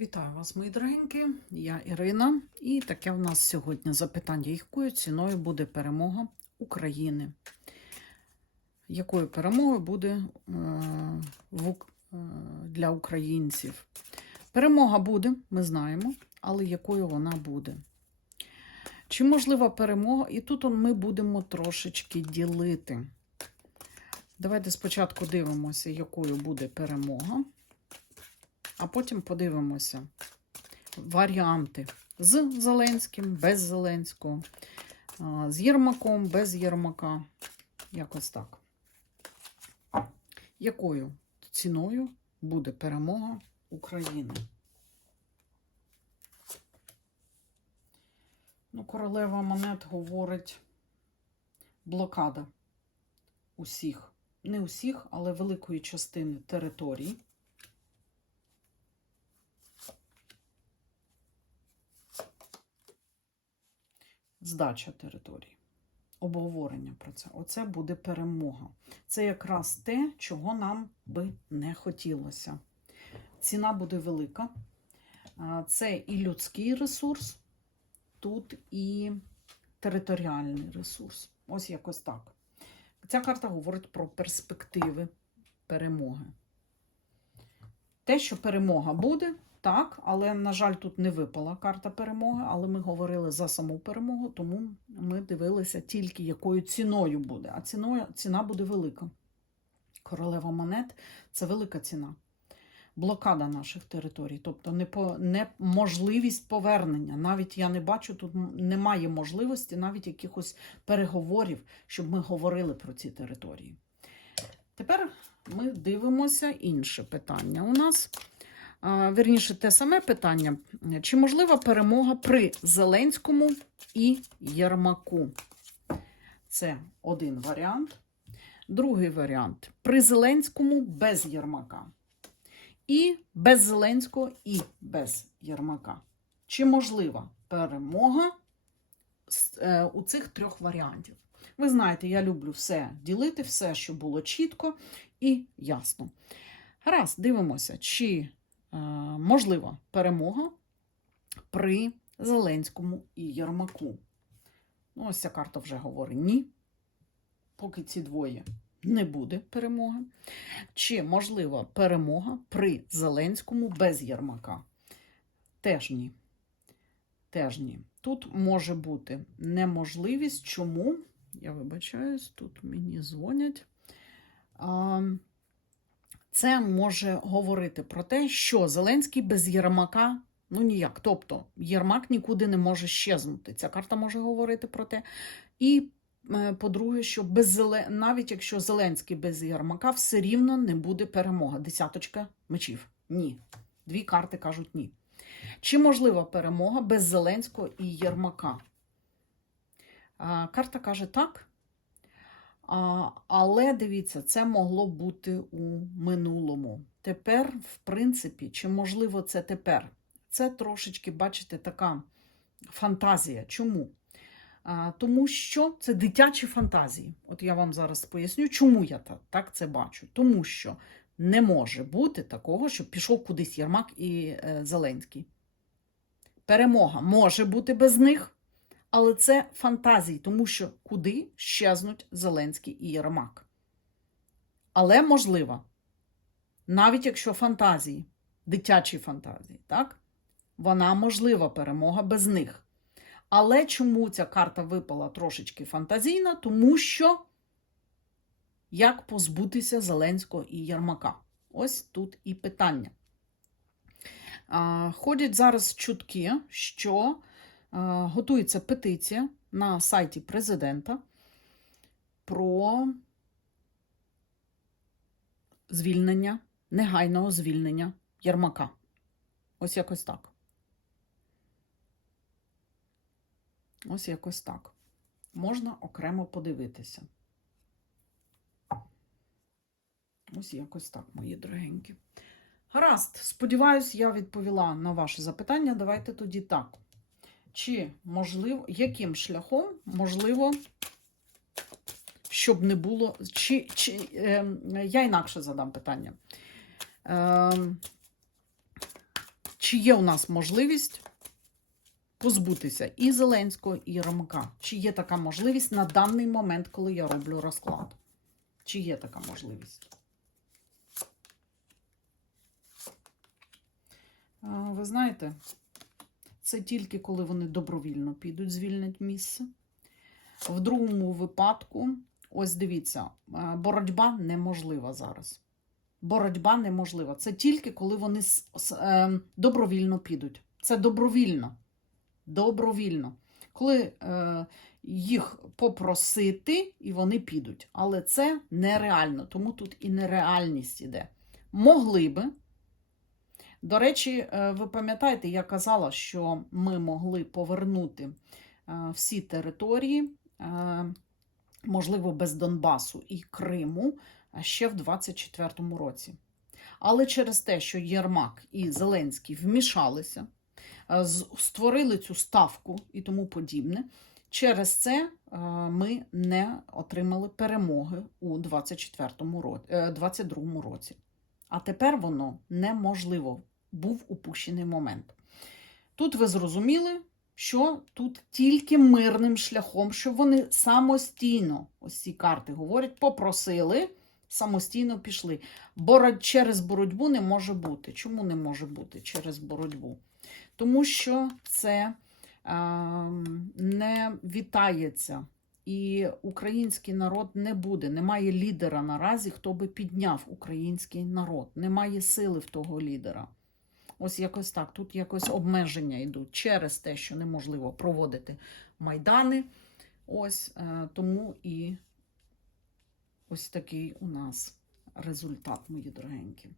Вітаю вас, мої дорогенькі. Я Ірина. І таке в нас сьогодні запитання, якою ціною буде перемога України? Якою перемогою буде е, е, для українців? Перемога буде, ми знаємо, але якою вона буде? Чи можлива перемога? І тут ми будемо трошечки ділити. Давайте спочатку дивимося, якою буде перемога. А потім подивимося варіанти з Зеленським, без Зеленського, з Єрмаком, без Єрмака. Якось так. Якою ціною буде перемога України? Ну, королева монет говорить блокада усіх, не усіх, але великої частини територій. Здача території. Обговорення про це. Оце буде перемога. Це якраз те, чого нам би не хотілося. Ціна буде велика. Це і людський ресурс, тут і територіальний ресурс. Ось якось так. Ця карта говорить про перспективи перемоги. Те, що перемога буде, так, але, на жаль, тут не випала карта перемоги, але ми говорили за саму перемогу, тому ми дивилися тільки, якою ціною буде. А ціною, ціна буде велика. Королева монет це велика ціна. Блокада наших територій, тобто неможливість повернення. Навіть я не бачу, тут немає можливості навіть якихось переговорів, щоб ми говорили про ці території. Тепер ми дивимося інше питання. У нас а, Вірніше, те саме питання. Чи можлива перемога при Зеленському і Єрмаку? Це один варіант. Другий варіант при Зеленському без Єрмака. І без Зеленського і без Єрмака. Чи можлива перемога е, у цих трьох варіантів? Ви знаєте, я люблю все ділити, все, що було чітко і ясно. Гаразд, дивимося, чи можлива перемога при Зеленському і Єрмаку. Ну, ось ця карта вже говорить ні. Поки ці двоє не буде перемоги. Чи можлива перемога при Зеленському без Єрмака? Теж ні. Теж ні. Тут може бути неможливість. Чому? Я вибачаюсь, тут мені дзвонять. Це може говорити про те, що Зеленський без Єрмака ну ніяк. Тобто Єрмак нікуди не може щезнути. Ця карта може говорити про те. І, е, по-друге, що без навіть якщо Зеленський без Єрмака, все рівно не буде перемога. Десяточка мечів. Ні. Дві карти кажуть ні. Чи можлива перемога без Зеленського і Єрмака? Карта каже так. А, але дивіться, це могло бути у минулому. Тепер, в принципі, чи можливо це тепер? Це трошечки, бачите, така фантазія. Чому? А, тому що це дитячі фантазії. От я вам зараз поясню, чому я так, це бачу. Тому що не може бути такого, щоб пішов кудись Єрмак і е, Зеленський. Перемога може бути без них. Але це фантазії, тому що куди щезнуть Зеленський і Єрмак. Але можливо, навіть якщо фантазії, дитячі фантазії, так? Вона можлива перемога без них. Але чому ця карта випала трошечки фантазійна? Тому що як позбутися Зеленського і Єрмака? Ось тут і питання. Ходять зараз чутки, що готується петиція на сайті президента про звільнення, негайного звільнення Єрмака. Ось якось так. Ось якось так. Можна окремо подивитися. Ось якось так, мої дорогенькі. Гаразд, сподіваюсь, я відповіла на ваше запитання. Давайте тоді так. Чи можливо, яким шляхом можливо, щоб не було. Чи, чи, е, я інакше задам питання. Е, чи є у нас можливість позбутися і Зеленського, і Ромка? Чи є така можливість на даний момент, коли я роблю розклад? Чи є така можливість? Ви знаєте, це тільки коли вони добровільно підуть, звільнять місце. В другому випадку, ось дивіться, е, боротьба неможлива зараз. Боротьба неможлива. Це тільки коли вони е, добровільно підуть. Це добровільно. Добровільно. Коли е, їх попросити, і вони підуть. Але це нереально, тому тут і нереальність іде. Могли би. До речі, е, ви пам'ятаєте, я казала, що ми могли повернути е, всі території, е, можливо, без Донбасу і Криму ще в 24-му році. Але через те, що Єрмак і Зеленський вмішалися, створили цю ставку і тому подібне, через це ми не отримали перемоги у 24-му році, 22-му році. А тепер воно неможливо. Був упущений момент. Тут ви зрозуміли, що тут тільки мирним шляхом, що вони самостійно, ось ці карти говорять, попросили, самостійно пішли. Боро... Через боротьбу не може бути. Чому не може бути через боротьбу? Тому що це е, не вітається. І український народ не буде, немає лідера наразі, хто би підняв український народ. Немає сили в того лідера. Ось якось так. Тут якось обмеження йдуть через те, що неможливо проводити майдани. Ось е, тому і ось такий у нас результат, мої дорогенькі.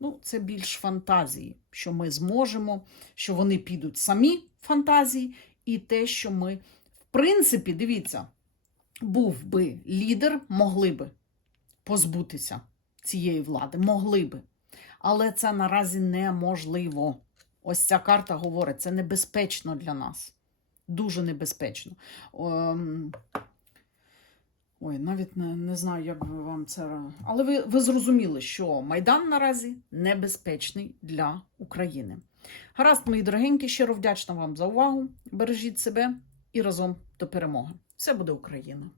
Ну, це більш фантазії, що ми зможемо, що вони підуть самі фантазії, і те, що ми, в принципі, дивіться, був би лідер, могли би позбутися цієї влади, могли би. Але це наразі неможливо. Ось ця карта говорить, це небезпечно для нас. Дуже небезпечно. Ем, Ой, навіть не, не знаю, як би вам це. Але ви, ви зрозуміли, що Майдан наразі небезпечний для України. Гаразд, мої дорогенькі, щиро вдячна вам за увагу. Бережіть себе і разом до перемоги. Все буде Україна!